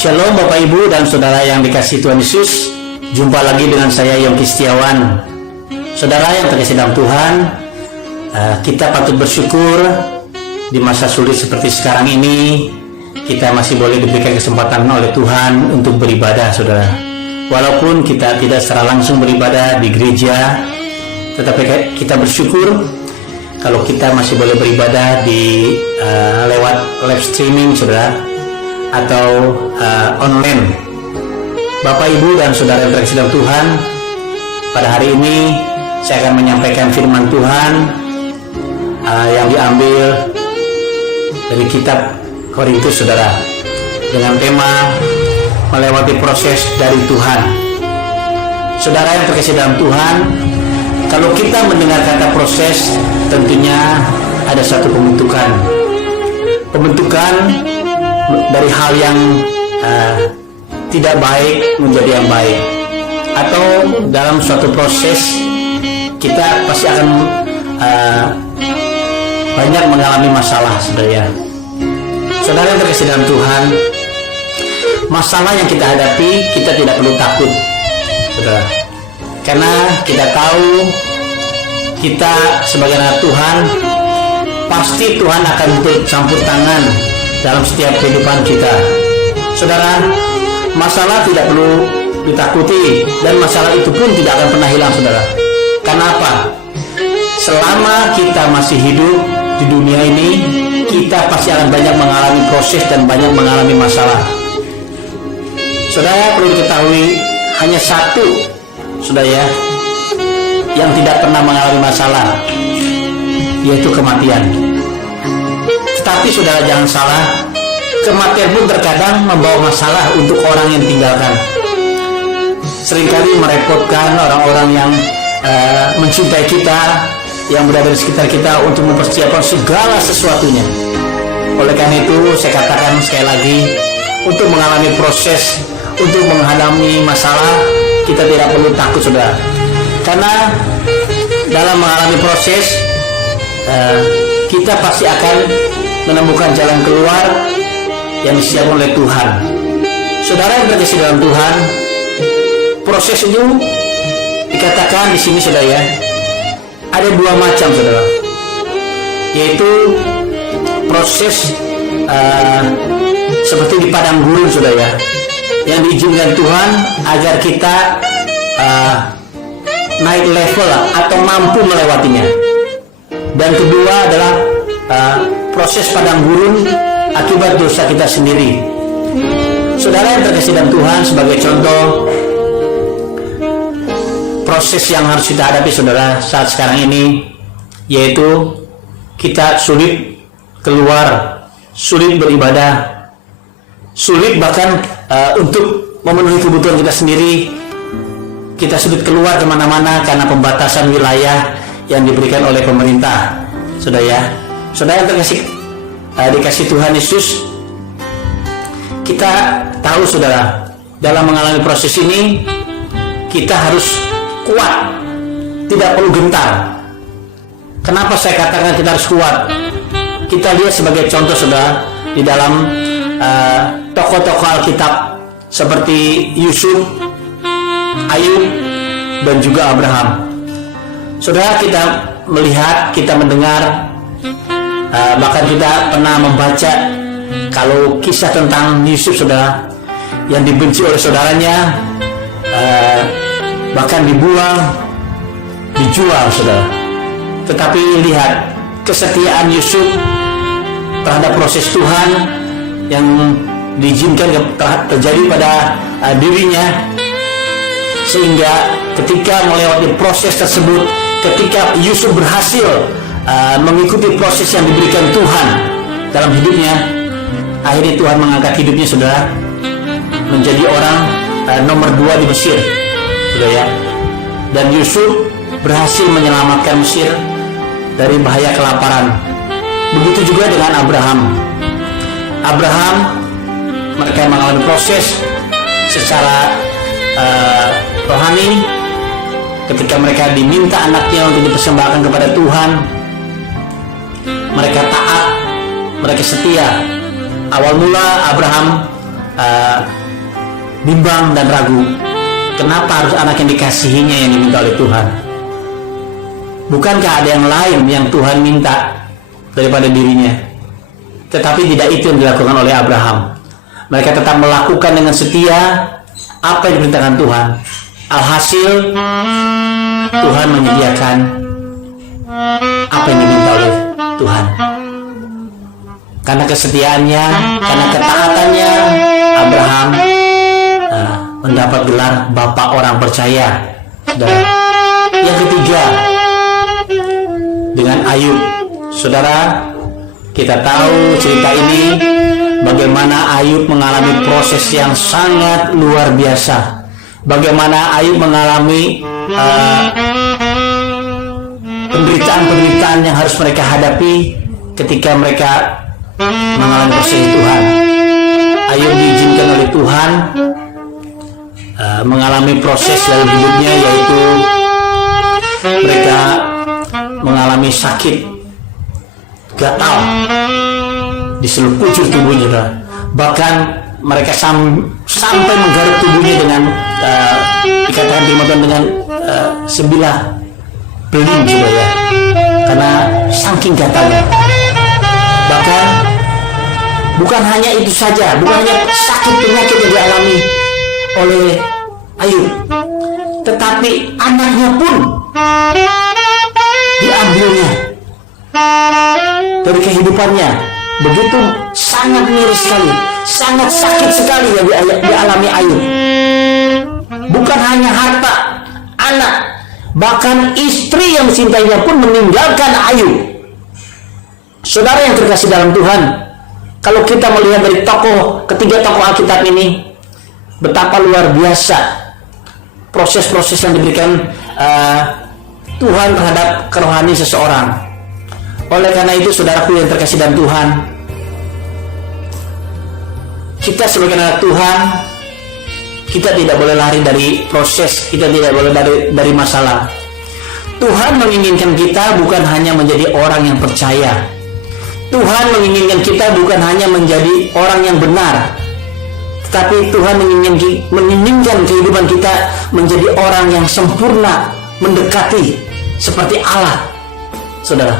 Shalom Bapak Ibu dan Saudara yang dikasihi Tuhan Yesus. Jumpa lagi dengan saya Yongki Setiawan. Saudara yang terkasih dalam Tuhan, kita patut bersyukur di masa sulit seperti sekarang ini. Kita masih boleh diberikan kesempatan oleh Tuhan untuk beribadah, saudara. Walaupun kita tidak secara langsung beribadah di gereja, tetapi kita bersyukur kalau kita masih boleh beribadah di lewat live streaming, saudara, atau online. Bapak, Ibu, dan Saudara yang terkasih dalam Tuhan, pada hari ini saya akan menyampaikan firman Tuhan yang diambil dari kitab Korintus, saudara, dengan tema melewati proses dari Tuhan. Saudara yang terkasih dalam Tuhan, kalau kita mendengar kata proses, tentunya ada satu pembentukan dari hal yang tidak baik menjadi yang baik, atau dalam suatu proses kita pasti akan banyak mengalami masalah, saudara. Saudara yang terkasih dalam Tuhan, masalah yang kita hadapi kita tidak perlu takut, saudara, karena kita tahu kita sebagai anak Tuhan, pasti Tuhan akan campur tangan dalam setiap kehidupan kita. Saudara, masalah tidak perlu ditakuti, dan masalah itu pun tidak akan pernah hilang, saudara. Karena apa? Selama kita masih hidup di dunia ini, kita pasti akan banyak mengalami proses dan banyak mengalami masalah. Saudara perlu diketahui, hanya satu, saudara, yang tidak pernah mengalami masalah, yaitu kematian. Tetapi saudara jangan salah, kematian pun terkadang membawa masalah untuk orang yang tinggalkan. Seringkali merepotkan orang-orang yang mencintai kita, yang berada di sekitar kita, untuk mempersiapkan segala sesuatunya. Oleh karena itu saya katakan sekali lagi, untuk mengalami proses, untuk menghadapi masalah, kita tidak perlu takut, saudara. Karena dalam mengalami proses, kita pasti akan menemukan jalan keluar yang disiapkan oleh Tuhan. Saudara yang terkasih dalam Tuhan, proses itu dikatakan di sini, saudara, ada dua macam, saudara, yaitu proses seperti di padang gurun, saudara, yang diizinkan Tuhan agar kita naik level atau mampu melewatinya. Dan kedua adalah proses padang gurun akibat dosa kita sendiri. Saudara yang terkasih dalam Tuhan, sebagai contoh proses yang harus kita hadapi, saudara, saat sekarang ini, yaitu kita sulit keluar, sulit beribadah, sulit bahkan untuk memenuhi kebutuhan kita sendiri. Kita sulit keluar kemana-mana karena pembatasan wilayah yang diberikan oleh pemerintah, saudara. Saudara yang dikasih Tuhan Yesus, kita tahu, saudara, dalam mengalami proses ini kita harus kuat, tidak perlu gentar. Kenapa saya katakan kita harus kuat? Kita lihat sebagai contoh, saudara, di dalam tokoh-tokoh Alkitab seperti Yusuf, Ayub, dan juga Abraham. Saudara, kita melihat, kita mendengar, bahkan kita pernah membaca kalau kisah tentang Yusuf, saudara, yang dibenci oleh saudaranya, bahkan dibuang, dijual, saudara. Tetapi lihat kesetiaan Yusuf terhadap proses Tuhan yang diizinkan terjadi pada dirinya, sehingga ketika melewati proses tersebut, ketika Yusuf berhasil mengikuti proses yang diberikan Tuhan dalam hidupnya, akhirnya Tuhan mengangkat hidupnya, saudara, menjadi orang nomor 2 di Mesir, saudara. Dan Yusuf berhasil menyelamatkan Mesir dari bahaya kelaparan. Begitu juga dengan Abraham, mereka mengalami proses secara rohani ketika mereka diminta anaknya untuk dipersembahkan kepada Tuhan. Mereka taat, mereka setia. Awal mula Abraham bimbang dan ragu. Kenapa harus anak yang dikasihinya yang diminta oleh Tuhan? Bukankah ada yang lain yang Tuhan minta daripada dirinya? Tetapi tidak itu yang dilakukan oleh Abraham. Mereka tetap melakukan dengan setia apa yang diperintahkan Tuhan. Alhasil Tuhan menyediakan apa yang diminta oleh Tuhan. Karena kesetiaannya, karena ketaatannya, Abraham mendapat gelar Bapak orang percaya. Dan yang ketiga, dengan Ayub. Saudara, kita tahu cerita ini bagaimana Ayub mengalami proses yang sangat luar biasa. Bagaimana Ayub mengalami penderitaan-penderitaan yang harus mereka hadapi ketika mereka mengalami proses Tuhan. Ayub diizinkan oleh Tuhan mengalami proses dalam hidupnya, yaitu mereka mengalami sakit gatal di seluruh penjuru tubuhnya. Bahkan mereka sampai menggaruk tubuhnya dengan dikatakan dengan sebilah beling juga ya, karena saking gatalnya. Bahkan bukan hanya itu saja, bukan hanya sakit penyakit yang dialami oleh Ayub, tetapi anaknya pun diambilnya dari kehidupannya. Begitu sangat miris sekali, sangat sakit sekali yang dialami Ayub. Bukan hanya harta, anak, bahkan istri yang dicintainya pun meninggalkan Ayub. Saudara yang terkasih dalam Tuhan, kalau kita melihat dari ketiga tokoh Alkitab ini, betapa luar biasa proses-proses yang diberikan Tuhan terhadap kerohanian seseorang. Oleh karena itu, saudaraku yang terkasih dalam Tuhan, kita sebagai anak Tuhan, kita tidak boleh lari dari proses, kita tidak boleh dari masalah. Tuhan menginginkan kita bukan hanya menjadi orang yang percaya. Tuhan menginginkan kita bukan hanya menjadi orang yang benar, tetapi Tuhan menginginkan kehidupan kita menjadi orang yang sempurna, mendekati seperti Allah, saudara.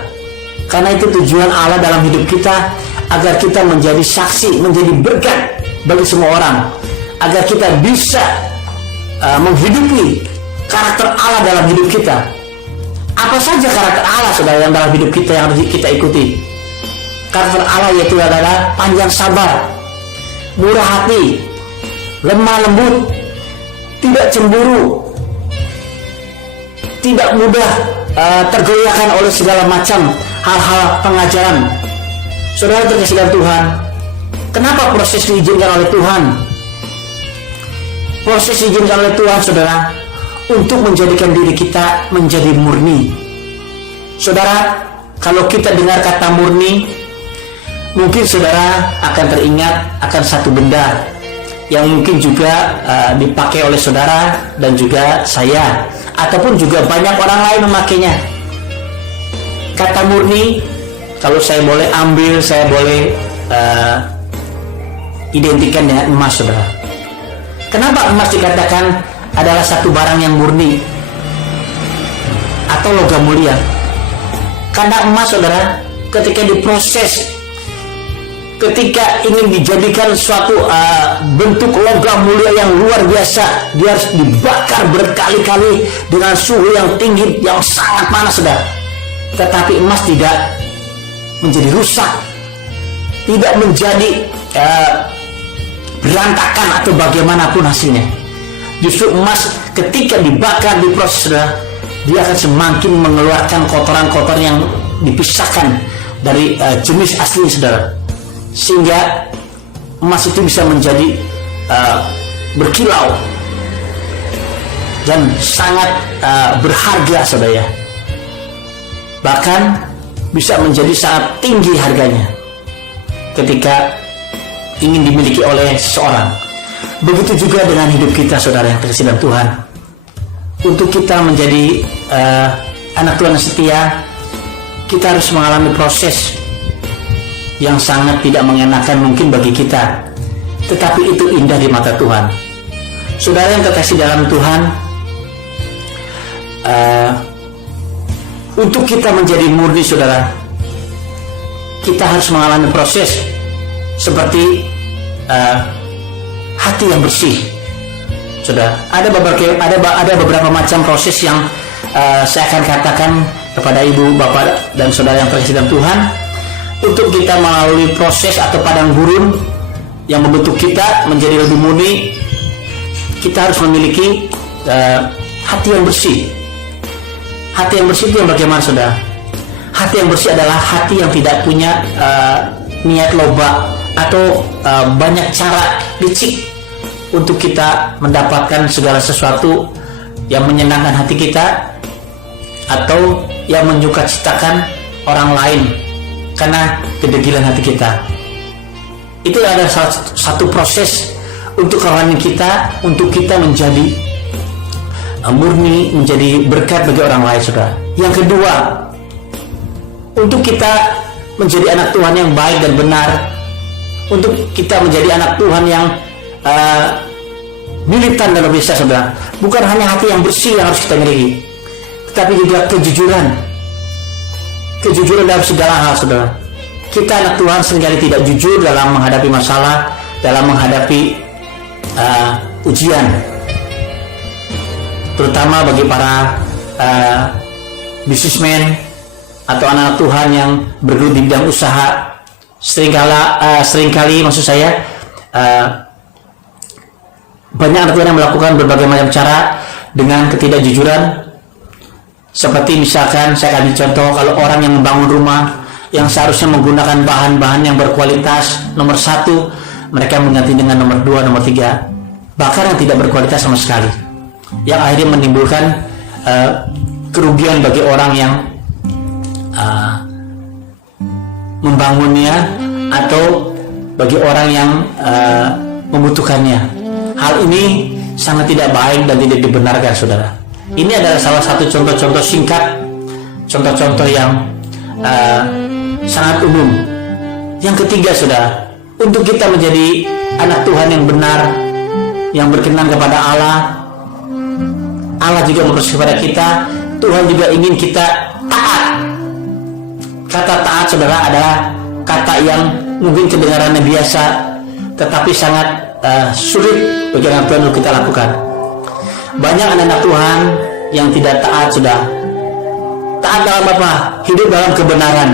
Karena itu tujuan Allah dalam hidup kita, agar kita menjadi saksi, menjadi berkat bagi semua orang, agar kita bisa menghidupi karakter Allah dalam hidup kita. Apa saja karakter Allah, saudara, yang dalam hidup kita yang harus kita ikuti? Karakter Allah yaitu adalah panjang sabar, murah hati, lemah lembut, tidak cemburu, tidak mudah tergoyahkan oleh segala macam hal-hal pengajaran. Saudara terkasih dalam Tuhan, kenapa proses diizinkan oleh Tuhan? Proses diizinkan oleh Tuhan, saudara, untuk menjadikan diri kita menjadi murni. Saudara, kalau kita dengar kata murni, mungkin saudara akan teringat akan satu benda yang mungkin juga dipakai oleh saudara dan juga saya, ataupun juga banyak orang lain memakainya. Kata murni, kalau saya boleh ambil, saya boleh identikan dengan emas, saudara. Kenapa emas dikatakan adalah satu barang yang murni atau logam mulia? Karena emas, saudara, ketika diproses, ketika ingin dijadikan suatu bentuk logam mulia yang luar biasa, dia harus dibakar berkali-kali dengan suhu yang tinggi, yang sangat panas, saudara. Tetapi emas tidak menjadi rusak, tidak menjadi berantakan atau bagaimanapun hasilnya. Justru emas ketika dibakar, diproses, saudara, dia akan semakin mengeluarkan kotoran-kotoran yang dipisahkan dari jenis asli, saudara, sehingga emas itu bisa menjadi berkilau dan sangat berharga, saudara. Bahkan bisa menjadi sangat tinggi harganya ketika ingin dimiliki oleh seseorang. Begitu juga dengan hidup kita, saudara yang terkasih dalam Tuhan. Untuk kita menjadi anak Tuhan yang setia, kita harus mengalami proses yang sangat tidak mengenakan mungkin bagi kita. tetapi itu indah di mata Tuhan. Saudara yang terkasih dalam Tuhan, untuk kita menjadi murni, saudara, kita harus mengalami proses seperti hati yang bersih. Saudara, ada beberapa macam proses yang saya akan katakan kepada ibu, bapak, dan saudara yang terkasih dalam Tuhan. Untuk kita melalui proses atau padang gurun yang membentuk kita menjadi lebih murni, kita harus memiliki hati yang bersih. Hati yang bersih itu yang bagaimana, saudara? Hati yang bersih adalah hati yang tidak punya niat loba atau banyak cara licik untuk kita mendapatkan segala sesuatu yang menyenangkan hati kita atau yang menyukacitakan orang lain karena kedegilan hati kita. Itu adalah salah satu proses untuk kerohanian kita, untuk kita menjadi murni, menjadi berkat bagi orang lain, saudara. Yang kedua, untuk kita menjadi anak Tuhan yang baik dan benar, untuk kita menjadi anak Tuhan yang militan dan bisa, saudara, bukan hanya hati yang bersih yang harus kita miliki, tetapi juga kejujuran dalam segala hal, saudara. Kita anak Tuhan seringkali tidak jujur dalam menghadapi masalah, dalam menghadapi ujian, terutama bagi para businessman atau anak Tuhan yang bergelut di bidang usaha. Seringkali maksud saya, banyak anak Tuhan yang melakukan berbagai macam cara dengan ketidakjujuran. Seperti misalkan saya kasih contoh, kalau orang yang membangun rumah yang seharusnya menggunakan bahan-bahan yang berkualitas nomor 1, mereka mengganti dengan nomor 2, nomor 3, bahkan yang tidak berkualitas sama sekali, yang akhirnya menimbulkan kerugian bagi orang yang membangunnya atau bagi orang yang membutuhkannya. Hal ini sangat tidak baik dan tidak dibenarkan, saudara. Ini adalah salah satu contoh-contoh singkat, contoh-contoh yang sangat umum. Yang ketiga, saudara, untuk kita menjadi anak Tuhan yang benar, yang berkenan kepada Allah, Allah juga memproses kepada kita. Tuhan juga ingin kita taat. Kata taat, saudara, adalah kata yang mungkin kedengarannya biasa, tetapi sangat sulit bagi anak Tuhan untuk kita lakukan. Banyak anak-anak Tuhan yang tidak taat, sudah. Taat dalam apa? Hidup dalam kebenaran.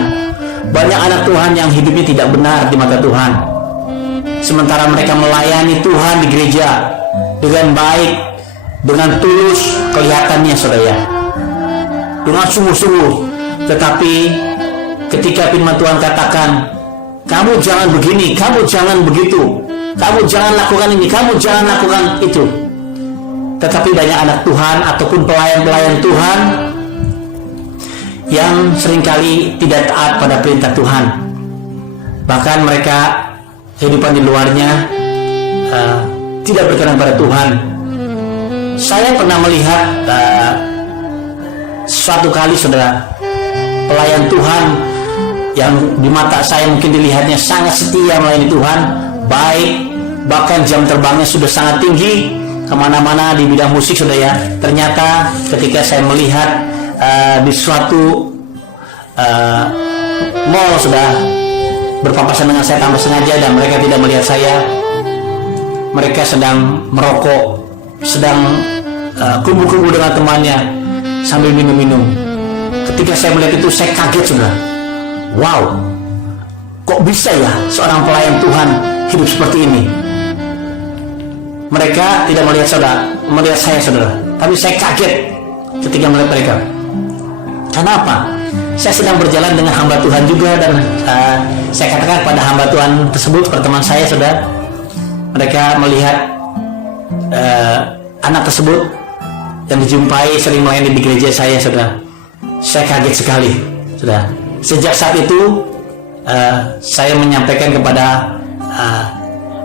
Banyak anak Tuhan yang hidupnya tidak benar di mata Tuhan, sementara mereka melayani Tuhan di gereja dengan baik, dengan tulus kelihatannya, saudara, dengan sungguh-sungguh. Tetapi ketika firman Tuhan katakan, kamu jangan begini, kamu jangan begitu, kamu jangan lakukan ini, kamu jangan lakukan itu. Tetapi banyak anak Tuhan ataupun pelayan-pelayan Tuhan yang seringkali tidak taat pada perintah Tuhan. Bahkan mereka kehidupan di luarnya tidak berkenan pada Tuhan. Saya pernah melihat suatu kali, saudara, pelayan Tuhan yang di mata saya mungkin dilihatnya sangat setia melayani Tuhan, baik, bahkan jam terbangnya sudah sangat tinggi kemana-mana di bidang musik, saudara ya. Ternyata ketika saya melihat di suatu mall, sudah berpapasan dengan saya tanpa sengaja, dan mereka tidak melihat saya. Mereka sedang merokok, sedang kumpul-kumpul dengan temannya sambil minum-minum. Ketika saya melihat itu, saya kaget, sudah. Wow, kok bisa ya seorang pelayan Tuhan hidup seperti ini? Mereka tidak melihat saya, saudara, tapi saya kaget ketika melihat mereka. Kenapa? Saya sedang berjalan dengan hamba Tuhan juga, dan saya katakan pada hamba Tuhan tersebut, perteman saya, saudara, mereka melihat anak tersebut yang dijumpai sering melayani di gereja saya, saudara. Saya kaget sekali, saudara. Sejak saat itu saya menyampaikan kepada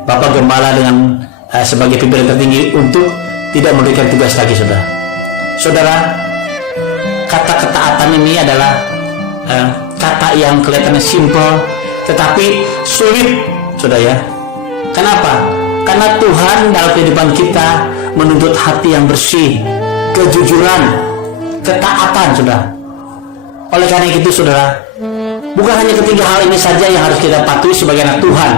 Bapak Gembala dengan sebagai pimpinan tertinggi untuk tidak memberikan tugas lagi, saudara. Saudara, kata ketaatan ini adalah kata yang kelihatannya simpel tetapi sulit, saudara ya. Kenapa? Karena Tuhan dalam kehidupan kita menuntut hati yang bersih, kejujuran, ketaatan, saudara. Oleh karena itu, saudara, bukan hanya ketiga hal ini saja yang harus kita patuhi sebagai anak Tuhan,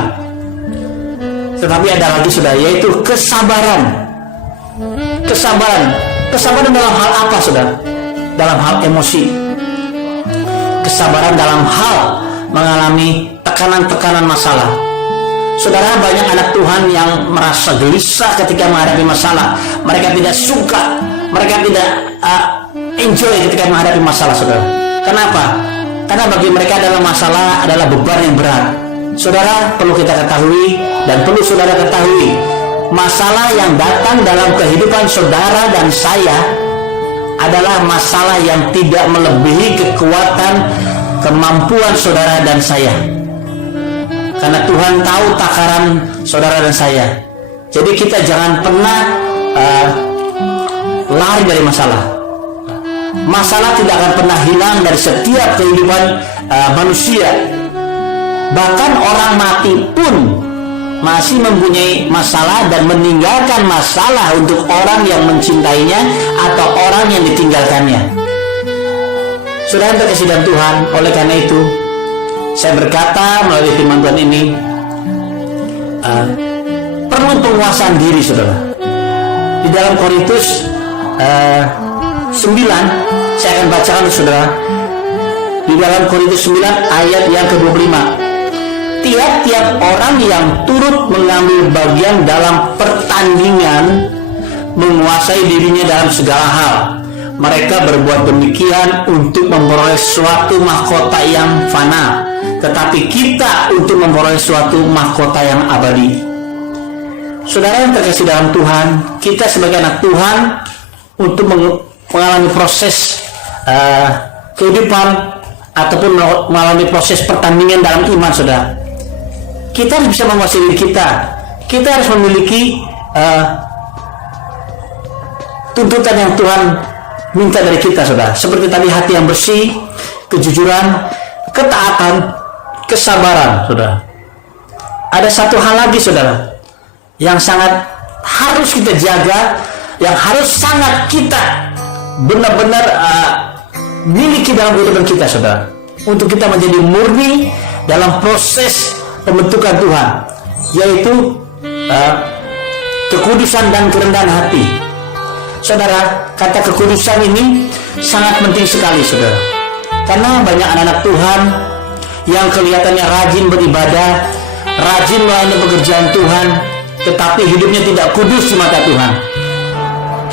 tetapi ada lagi, saudara, yaitu kesabaran. Kesabaran dalam hal apa, saudara? Dalam hal emosi. Kesabaran dalam hal mengalami tekanan-tekanan masalah. Saudara, banyak anak Tuhan yang merasa gelisah ketika menghadapi masalah. Mereka tidak suka, mereka tidak enjoy ketika menghadapi masalah, saudara. Kenapa? Karena bagi mereka adalah masalah adalah beban yang berat. Saudara, perlu kita ketahui dan perlu saudara ketahui, masalah yang datang dalam kehidupan saudara dan saya adalah masalah yang tidak melebihi kekuatan, kemampuan saudara dan saya. Karena Tuhan tahu takaran saudara dan saya. Jadi kita jangan pernah lari dari masalah. Masalah tidak akan pernah hilang dari setiap kehidupan manusia. Bahkan orang mati pun masih mempunyai masalah dan meninggalkan masalah untuk orang yang mencintainya atau orang yang ditinggalkannya. Saudara yang terkasih dalam Tuhan, oleh karena itu saya berkata melalui firman Tuhan ini, perlu penguasaan diri, saudara. Di dalam Korintus 9, saya akan bacakan, saudara. Di dalam Korintus 9 ayat yang ke-25, tiap-tiap orang yang turut mengambil bagian dalam pertandingan menguasai dirinya dalam segala hal. Mereka berbuat demikian untuk memperoleh suatu mahkota yang fana, tetapi kita untuk memperoleh suatu mahkota yang abadi. Saudara yang terkasih dalam Tuhan, kita sebagai anak Tuhan untuk mengalami proses kehidupan ataupun mengalami proses pertandingan dalam iman, saudara, kita harus bisa menguasai diri kita. Kita harus memiliki tuntutan yang Tuhan minta dari kita, saudara. Seperti tadi, hati yang bersih, kejujuran, ketaatan, kesabaran, saudara. Ada satu hal lagi, saudara, yang sangat harus kita jaga, yang harus sangat kita benar-benar miliki dalam kehidupan kita, saudara, untuk kita menjadi murni dalam proses pembentukan Tuhan, yaitu kekudusan dan kerendahan hati. Saudara, kata kekudusan ini sangat penting sekali, saudara, karena banyak anak-anak Tuhan yang kelihatannya rajin beribadah, rajin melayani pekerjaan Tuhan, tetapi hidupnya tidak kudus di mata Tuhan.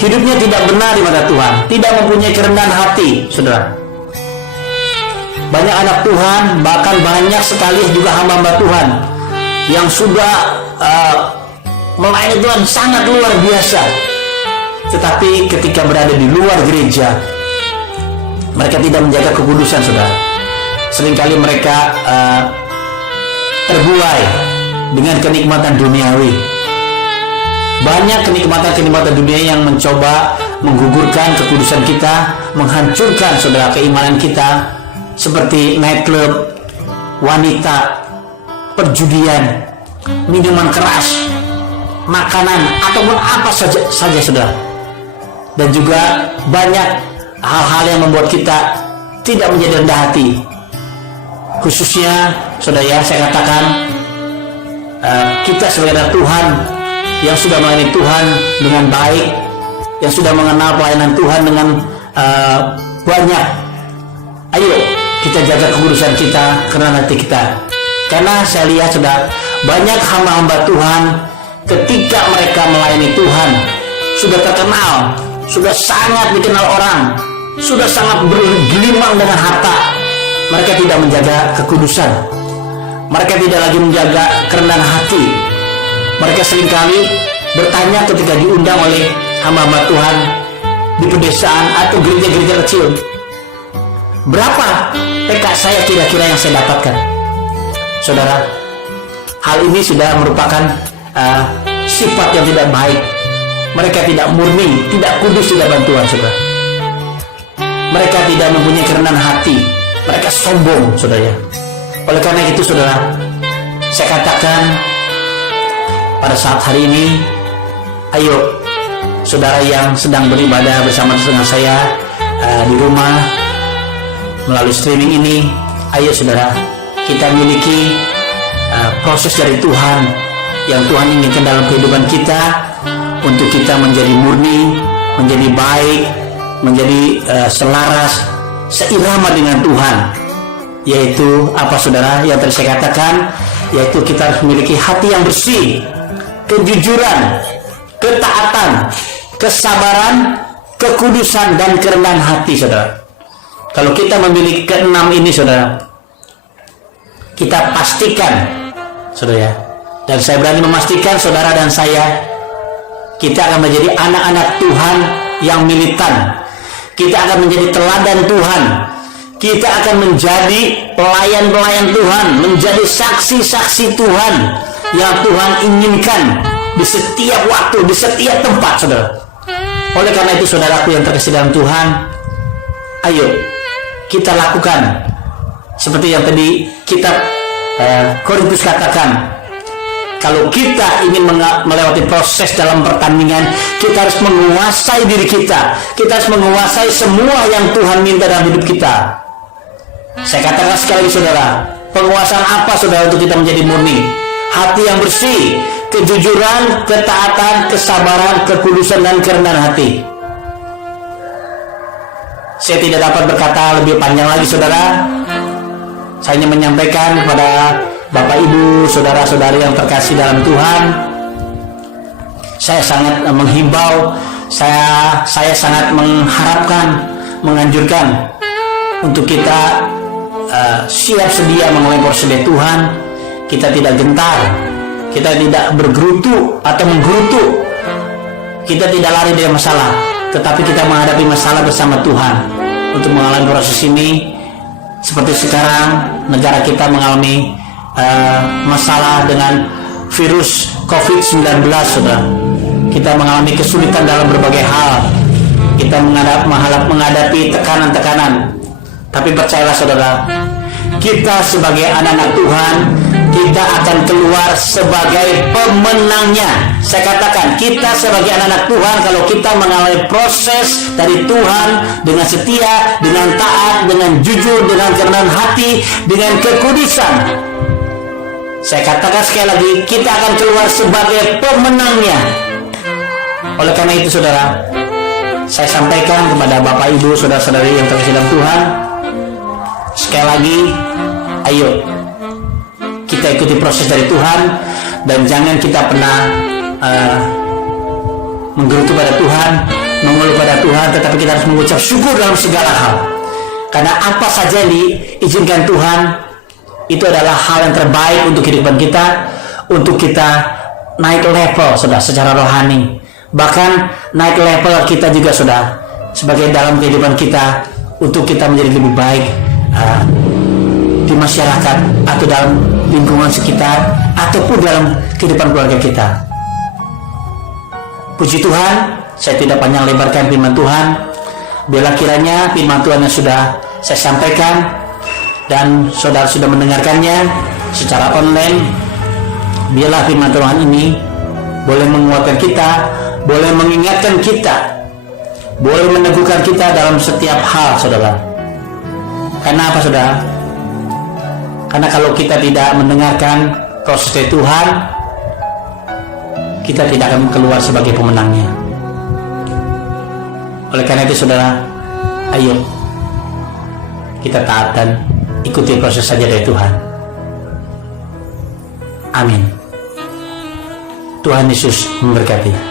Hidupnya tidak benar di mata Tuhan, tidak mempunyai kerendahan hati, saudara. Banyak anak Tuhan, bahkan banyak sekali juga hamba-hamba Tuhan yang sudah melayani Tuhan sangat luar biasa, tetapi ketika berada di luar gereja, mereka tidak menjaga kekudusan, saudara. Seringkali mereka terbuai dengan kenikmatan duniawi. Banyak kenikmatan dunia yang mencoba menggugurkan kekudusan kita, menghancurkan, saudara, keimanan kita, seperti nightclub, wanita, perjudian, minuman keras, makanan, ataupun apa saja, saudara. Dan juga banyak hal-hal yang membuat kita tidak menjadi rendah hati. Khususnya, saudara, ya, saya katakan, kita sebagai anak Tuhan yang sudah melayani Tuhan dengan baik, yang sudah mengenal pelayanan Tuhan dengan banyak, ayo kita jaga kekudusan kita, kerendahan hati kita. Karena saya lihat, saudara, banyak hamba-hamba Tuhan ketika mereka melayani Tuhan sudah terkenal, sudah sangat dikenal orang, sudah sangat bergelimang dengan harta, mereka tidak menjaga kekudusan. Mereka tidak lagi menjaga kerendahan hati. Mereka seringkali bertanya ketika diundang oleh hamba-hamba Tuhan di pedesaan atau gereja-gereja kecil, berapa PK saya kira-kira yang saya dapatkan? Saudara, hal ini sudah merupakan sifat yang tidak baik. Mereka tidak murni, tidak kudus di hadapan Tuhan, saudara. Mereka tidak mempunyai kerendahan hati. Mereka sombong, saudara. Oleh karena itu, saudara, saya katakan pada saat hari ini, ayo saudara yang sedang beribadah bersama dengan saya di rumah melalui streaming ini, ayo saudara, kita miliki proses dari Tuhan yang Tuhan inginkan dalam kehidupan kita, untuk kita menjadi murni, menjadi baik, menjadi selaras, seirama dengan Tuhan. Yaitu apa saudara yang tadi saya katakan, yaitu kita harus memiliki hati yang bersih, kejujuran, ketaatan, kesabaran, kekudusan, dan kerendahan hati saudara. Kalau kita memiliki keenam ini saudara, kita pastikan saudara ya, dan saya berani memastikan saudara dan saya, kita akan menjadi anak-anak Tuhan yang militan. Kita akan menjadi teladan Tuhan. Kita akan menjadi pelayan-pelayan Tuhan, menjadi saksi-saksi Tuhan yang Tuhan inginkan di setiap waktu, di setiap tempat saudara. Oleh karena itu saudaraku yang terkasih dalam Tuhan, ayo kita lakukan seperti yang tadi kitab Korintus katakan. Kalau kita ingin melewati proses dalam pertandingan, kita harus menguasai diri kita. Kita harus menguasai semua yang Tuhan minta dalam hidup kita. Saya katakan sekali lagi saudara, penguasaan apa saudara untuk kita menjadi murni? Hati yang bersih, kejujuran, ketaatan, kesabaran, kekudusan, dan kerendahan hati. Saya tidak dapat berkata lebih panjang lagi saudara. Saya hanya menyampaikan kepada Bapak Ibu, saudara-saudari yang terkasih dalam Tuhan, saya sangat menghimbau, saya sangat mengharapkan, menganjurkan untuk kita siap sedia mengalami proses dari Tuhan. Kita tidak gentar, kita tidak bergerutu atau menggerutu, kita tidak lari dari masalah, tetapi kita menghadapi masalah bersama Tuhan. Untuk mengalami proses ini, seperti sekarang negara kita mengalami masalah dengan virus COVID-19 saudara. Kita mengalami kesulitan dalam berbagai hal. Kita menghadapi tekanan-tekanan. Tapi percayalah saudara, kita sebagai anak-anak Tuhan, kita akan keluar sebagai pemenangnya. Saya katakan, kita sebagai anak-anak Tuhan, kalau kita mengalami proses dari Tuhan dengan setia, dengan taat, dengan jujur, dengan kerendahan hati, dengan kekudusan, saya katakan sekali lagi, kita akan keluar sebagai pemenangnya. Oleh karena itu saudara, saya sampaikan kepada Bapak Ibu, saudara-saudari yang terkasih dalam Tuhan, sekali lagi, ayo kita ikuti proses dari Tuhan, dan jangan kita pernah menggerutu pada Tuhan, mengeluh pada Tuhan, tetapi kita harus mengucap syukur dalam segala hal. Karena apa saja yang diizinkan Tuhan, itu adalah hal yang terbaik untuk kehidupan kita, untuk kita naik level saudara secara rohani. Bahkan naik level kita juga saudara sebagai dalam kehidupan kita, untuk kita menjadi lebih baik di masyarakat atau dalam lingkungan sekitar ataupun dalam kehidupan keluarga kita. Puji Tuhan, saya tidak panjang lebarkan firman Tuhan. Bila kiranya firman Tuhan yang sudah saya sampaikan dan saudara sudah mendengarkannya secara online, biarlah firman Tuhan ini boleh menguatkan kita, boleh mengingatkan kita, boleh meneguhkan kita dalam setiap hal saudara. Karena apa saudara? Karena kalau kita tidak mendengarkan proses dari Tuhan, kita tidak akan keluar sebagai pemenangnya. Oleh karena itu saudara, ayo kita taat dan ikuti proses saja dari Tuhan. Amin. Tuhan Yesus memberkati.